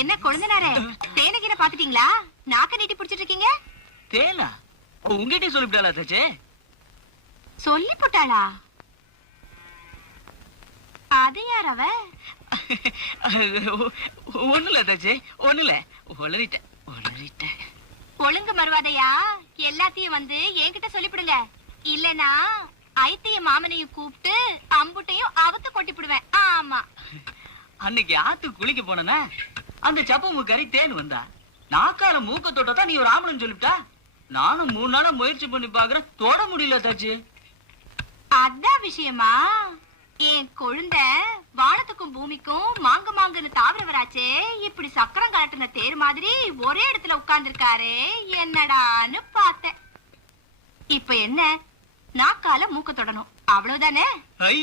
என்ன கொழுந்தனாரே, தேனகின பாத்துட்டீங்களா? நாக்க நீட்டி புடிச்சிட்டு இருக்கீங்க. தேனா உங்ககிட்ட சொல்லிவிட்டாளா தச்சே? சொல்லி போட்டாளா? அது யார் அவ? ஒண்ணுல தச்சே, ஒண்ணுல. உளறிட்டேன். ஒழுங்கு மறுவாதையா எல்லாத்தையும் வந்து என்கிட்ட சொல்லிவிடுங்க. இல்லனா ஐத்தைய மாமனையும் கூப்பிட்டு அம்புட்டையும் அவத்து கொட்டிவிடுவேன். ஆமா. அன்னைக்கு ஆத்து குளிக்க போனா அந்த சப்ப மூக்கறி தேன் வந்தா நாக்கால மூக்க தொட்டதான் நீ ஒரு ஆம்பளன்னு சொல்லிவிட்டா. நானும் 3 நாளா முயற்சி பண்ணி பாக்குறேன், தொட முடியல தச்சு. அதான் விஷயமா? என் கொழுந்த வானத்துக்கும் பூமிக்கும் மாங்குன்னு தாவரவராச்சே, இப்படி சக்கரம் காட்டுன தேர் மாதிரி ஒரே இடத்துல உட்கார்ந்து இருக்காரு. என்னடான்னு பார்த்தேன். இப்ப என்ன? நாக்கால மூக்க தொடணும், அவ்வளவுதானே? ஐ